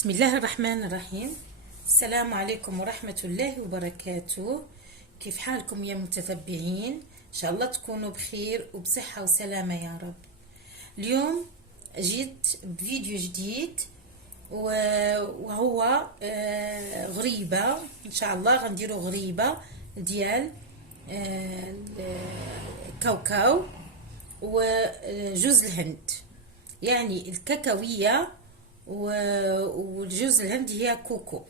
بسم الله الرحمن الرحيم. السلام عليكم ورحمة الله وبركاته. كيف حالكم يا متتبعين؟ إن شاء الله تكونوا بخير وبصحة وسلامة يا رب. اليوم جيت بفيديو جديد وهو غريبة. إن شاء الله غنديروا غريبة ديال الكاوكاو وجوز الهند، يعني الكاكاوية والجوز الهند هي كوكو.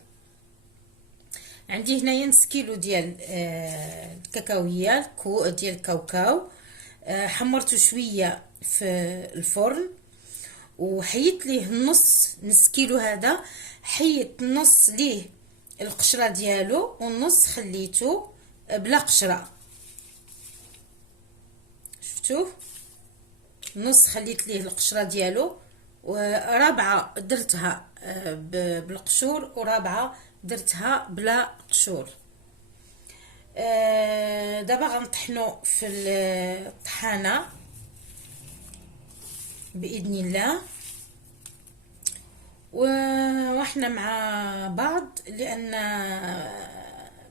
عندي هنايا نص كيلو ديال الكاكاوية ديال الكاوكاو. حمرته شوية في الفرن وحيت ليه نص كيلو. هذا حيت نص ليه القشرة ديالو والنص خليته بلا قشرة. شفتوه؟ نص خليت ليه القشرة ديالو، ورابعة درتها بالقشور ورابعة درتها بلا قشور. دابا غنطحنو في الطحانة بإذن الله وإحنا مع بعض، لأن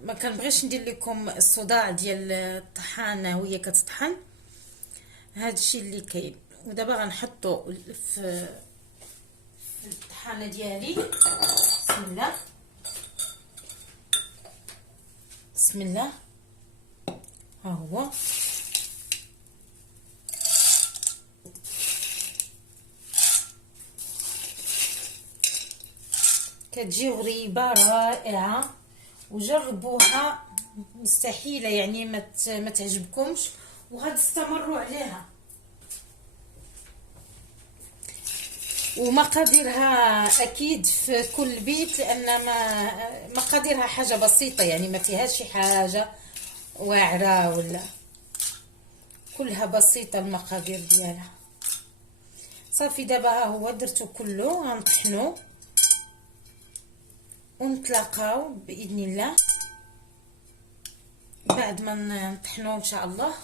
ما كنبغيش ندير لكم الصداع ديال الطحانة وهي كتطحن. هذا الشيء اللي كاين. ودابا غنحطو في الطحانه ديالي. بسم الله بسم الله. ها هو كتجي غريبه رائعه وجربوها، مستحيله يعني ما تعجبكمش وغتستمروا عليها. ومقاديرها اكيد في كل بيت، لان مقاديرها حاجه بسيطه، يعني ما فيهاش شي حاجه واعره ولا، كلها بسيطه المقادير ديالها. صافي دابا ها هو درتو كله، غنطحنو ونتلاقاو باذن الله بعد ما نطحنو. ان شاء الله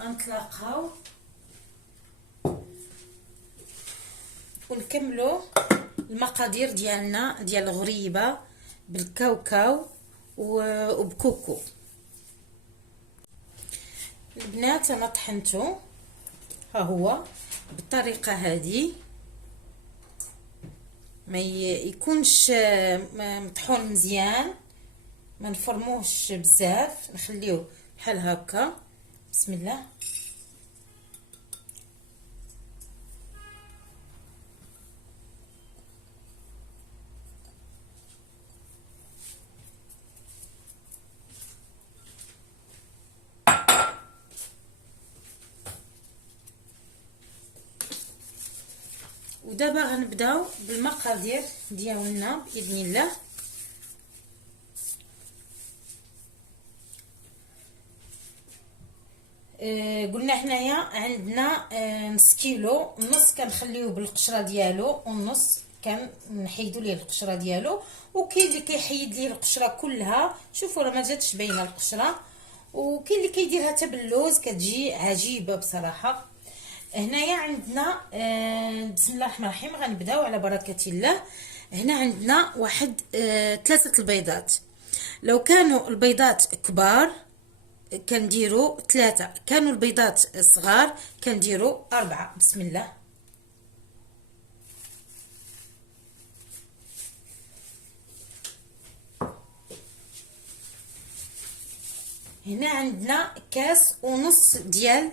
غنتلاقاو ونكملوا المقادير ديالنا ديال الغريبه بالكاوكاو وبكوكو. البنات انا طحنته ها هو بالطريقه هذه، ما يكونش مطحون مزيان، ما نفرموهش بزاف، نخليوه بحال هكا. بسم الله. ودابا غنبداو بالمقادير ديالنا باذن الله. قلنا حنايا عندنا نص كيلو، النص كنخليوه بالقشره ديالو والنص كنحيدوا ليه القشره ديالو. وكاين اللي كيحيد ليه القشره كلها، شوفوا راه ما جاتش باينه القشره. وكاين اللي كيديرها حتى باللوز، كتجي عجيبه بصراحه. هنايا عندنا بسم الله الرحمن الرحيم، غنبداو على بركه الله. هنا عندنا واحد 3 البيضات. لو كانوا البيضات كبار كنديروا 3، كانوا البيضات صغار كنديروا 4. بسم الله. هنا عندنا كاس ونص ديال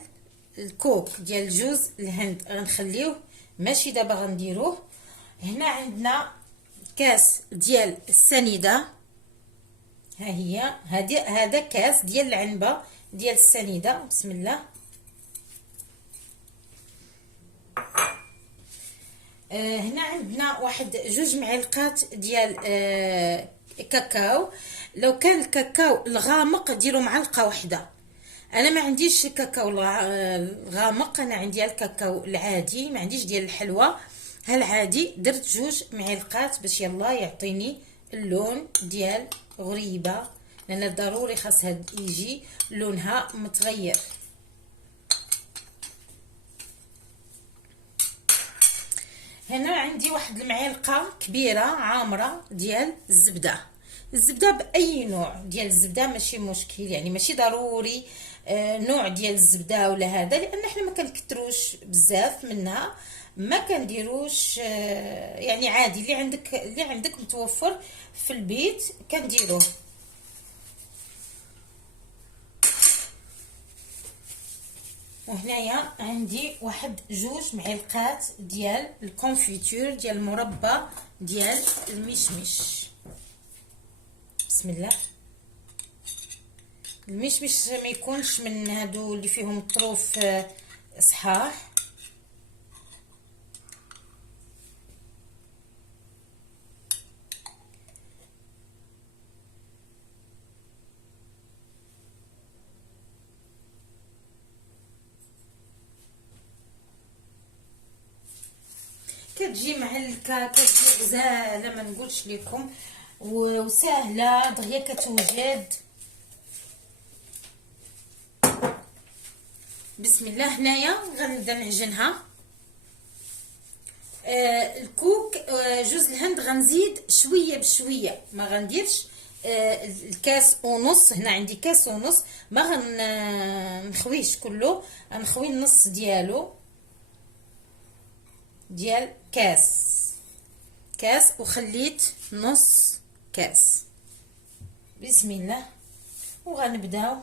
الكوك ديال جوز الهند، غنخليوه ماشي دابا غنديروه. هنا عندنا كاس ديال السنيده، ها هي هذا كاس ديال العنبه ديال السنيده. بسم الله. هنا عندنا واحد 2 معلقات ديال كاكاو. لو كان الكاكاو الغامق ديروا معلقه واحده. انا ما عنديش الكاكاو الغامق، انا عندي الكاكاو العادي، ما عنديش ديال الحلوى، ها العادي. درت 2 معلقات باش يلا يعطيني اللون ديال غريبه، لان ضروري خاصها يجي لونها متغير. هنا عندي واحد المعلقه كبيره عامره ديال الزبده. الزبده باي نوع ديال الزبده ماشي مشكل، يعني ماشي ضروري نوع ديال الزبده ولا هذا، لان احنا ما كنكثروش بزاف منها، ما كنديروش يعني عادي اللي عندك متوفر في البيت كنديروه. وهنايا عندي واحد 2 معلقات ديال الكونفيتور ديال المربى ديال المشمش. بسم الله. المشمش ما يكونش من هادو اللي فيهم الطروف صحاح. كتجي معلكه، كتجي غزاله ما نقولش لكم، وسهله دغيا كتوجد. بسم الله. هنايا غنبدا نعجنها. الكوك جوز الهند غنزيد شويه بشويه، ما غنديرش الكاس ونص. هنا عندي كاس ونص، ما غنخويش كله، غنخوي النص ديالو ديال كاس وخليت نص كاس. بسم الله. وغنبداو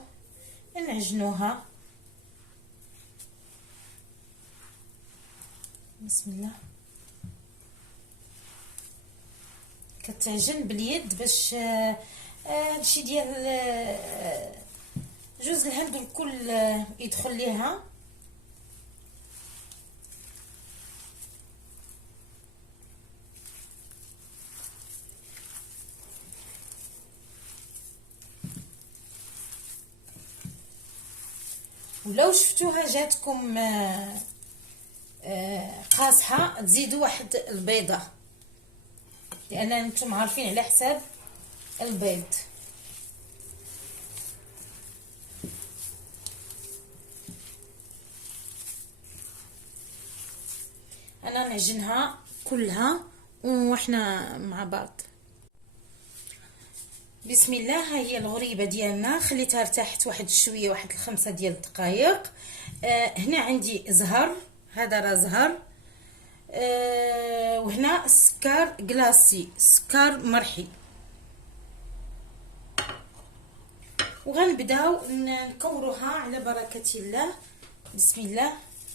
نعجنوها. بسم الله. كتعجن باليد باش هادشي ديال جوز الهند الكل يدخل ليها. ولو شفتوها جاتكم قاصحه تزيدوا واحد البيضه، لان انتم عارفين على حساب البيض. انا نعجنها كلها وحنا مع بعض. بسم الله. ها هي الغريبه ديالنا، خليتها ارتاحت واحد شويه، واحد 5 ديال الدقائق. هنا عندي زهر، هذا راه زهر. وهنا السكر كلاصي، سكر مرحي. وغنبداو نكوروها على بركه الله. بسم الله.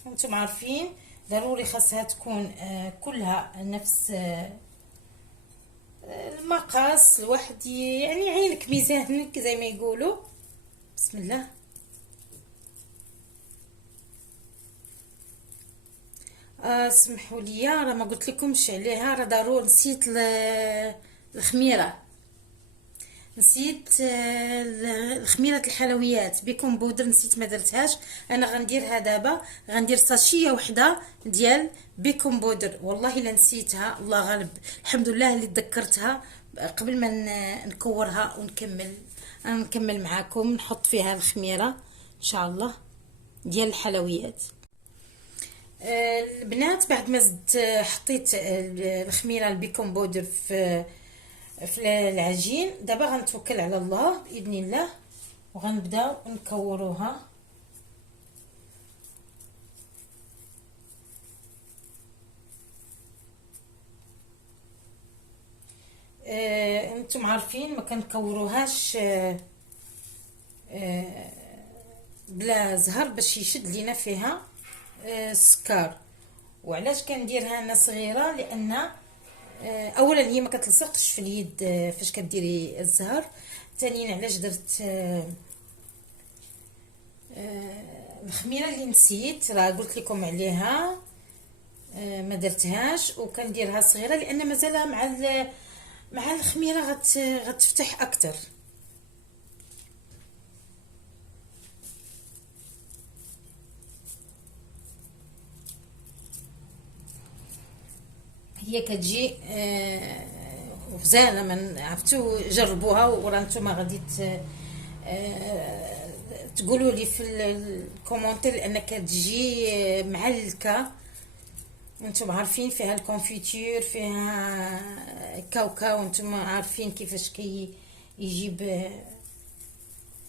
انتم عارفين ضروري خاصها تكون كلها نفس المقاس، الواحد يعني عينك ميزانك زي ما يقولوا. بسم الله. سمحوا لي راه ما قلت لكمش عليها، راه ضروري نسيت الخميره، نسيت الخميره الحلويات بيكون بودر، نسيت ما درتهاش. انا غنديرها دابا، غندير ساشيه وحده ديال بيكون بودر، والله الا نسيتها، الله غالب. الحمد لله اللي تذكرتها قبل ما نكورها ونكمل معاكم. نحط فيها الخميره ان شاء الله ديال الحلويات. البنات بعد ما زدت حطيت الخميره البيكون بودر في العجين، دابا غنتوكل على الله باذن الله وغنبداو نكوروها. انتم عارفين ما كنكوروهاش بلا زهر باش يشد لينا فيها السكر. وعلاش كنديرها انا صغيره؟ لان اولا هي ما كتلصقش في اليد فاش كديري الزهر. ثانيا علاش درت الخميره اللي نسيت، راه قلت لكم عليها ما درتهاش، وكنديرها صغيره لان مازال مع الخميره غتفتح اكثر. هي كتجي غزاله، من عرفتوا جربوها ورا نتوما غادي تقولوا لي في الكومونتير لان كتجي معلكه وانتم عارفين فيها الكونفيتور، فيها كاوكاو، وانتم عارفين كيفاش يجيب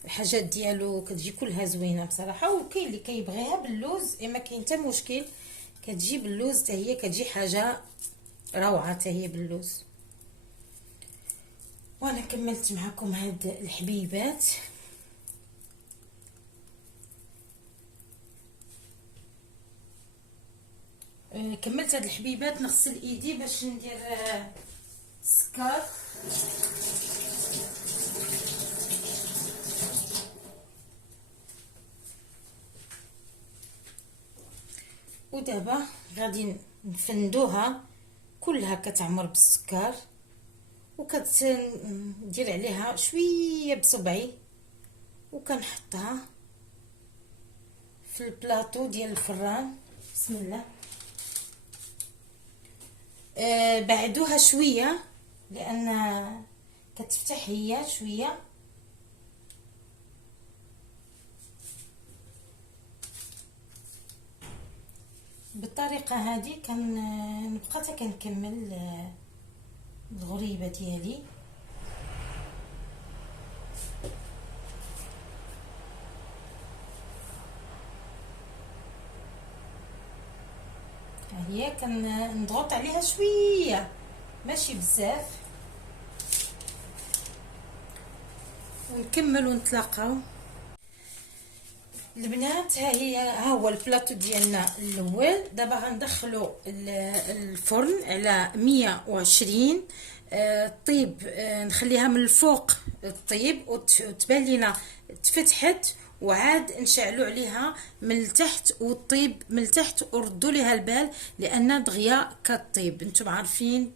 الحاجات ديالو كتجي كلها زوينه بصراحه. وكاين اللي كيبغيها باللوز، ما كاين حتى مشكل، كتجي باللوز حتى هي كتجي حاجه روعه حتى هي باللوز. وانا كملت معكم هاد الحبيبات. كملت هاد الحبيبات. نغسل ايدي باش ندير السكر. ودابا غادي نفندوها كلها كتعمر بالسكر، وكتدير عليها شويه بصبعي، وكنحطها في البلاطو ديال الفران. بسم الله. بعدوها شويه لان كتفتح هي شويه. بالطريقه هذه كنبقى حتى كنكمل الغريبه ديالي. هي كنضغط عليها شويه ماشي بزاف، ونكمل ونتلاقاو البنات. ها هو البلاطو ديالنا الاول. دابا غندخلو الفرن على 120. طيب نخليها من الفوق الطيب وتبان لينا تفتحت، وعاد نشعلوا عليها من التحت والطيب من التحت، وردوا ليها البال لان دغيا كطيب. انتم عارفين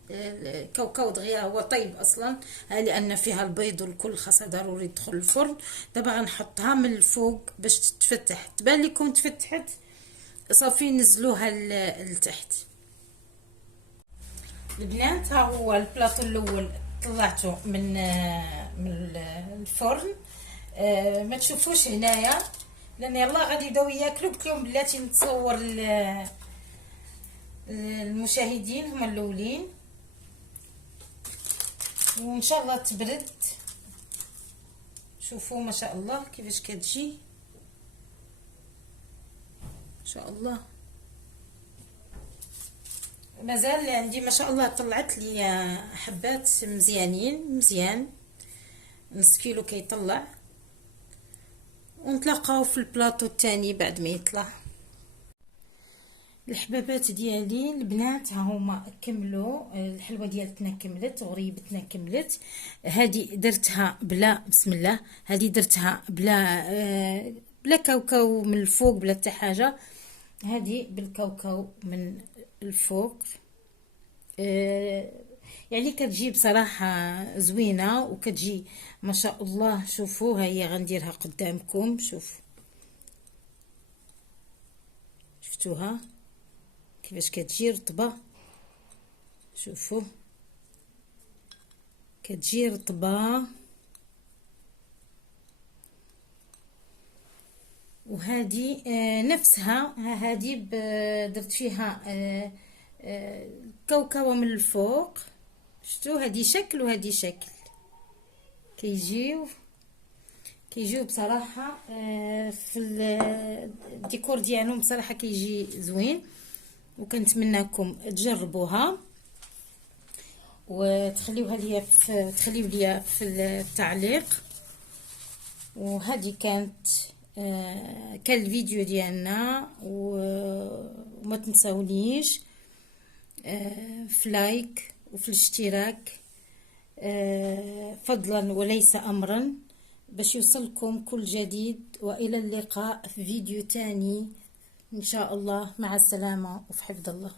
كاوكاو دغيا هو طيب اصلا، لان فيها البيض والكل خاصها ضروري يدخل الفرن. دابا غنحطها من الفوق باش تتفتح، تبان لكم تفتحت صافي نزلوها لتحت. البنات ها هو البلاطو الاول طلعته من الفرن. ما تشوفوش هنايا لان يلا غادي يبداو ياكلوا. قلت لهم بلاتي نتصور المشاهدين هما الاولين، وان شاء الله تبرد. شوفوا ما شاء الله كيفاش كتجي، ما شاء الله. مازال عندي ما شاء الله طلعت لي حبات مزيانين، مزيان نص كيلو كيطلع. ونتلاقاو في البلاطو الثاني بعد ما يطلع. الحبابات ديالي البنات ها هما كملوا. الحلوه ديالتنا كملت، غريبتنا كملت. هذه درتها بلا بسم الله، هذه درتها بلا كاوكاو من الفوق، بلا حتى حاجه. هذه بالكاوكاو من الفوق. يعني كتجي بصراحه زوينه وكتجي ما شاء الله. شوفوا هي غنديرها قدامكم، شفتوها كيفاش كتجي رطبه. شوفوا كتجي رطبه. وهذه نفسها، هذه درت فيها كاوكاو من الفوق. شفتوا هذه شكل وهذه شكل، كيجيو بصراحه في الديكور ديالهم بصراحه كيجي زوين. وكنتمنىكم تجربوها وتخليوها ليا تخليو ليا في التعليق. وهذه كان الفيديو ديالنا. وما تنساونيش في لايك وفي الاشتراك فضلا وليس امرا باش يوصلكم كل جديد. والى اللقاء في فيديو تاني ان شاء الله. مع السلامة وفي حفظ الله.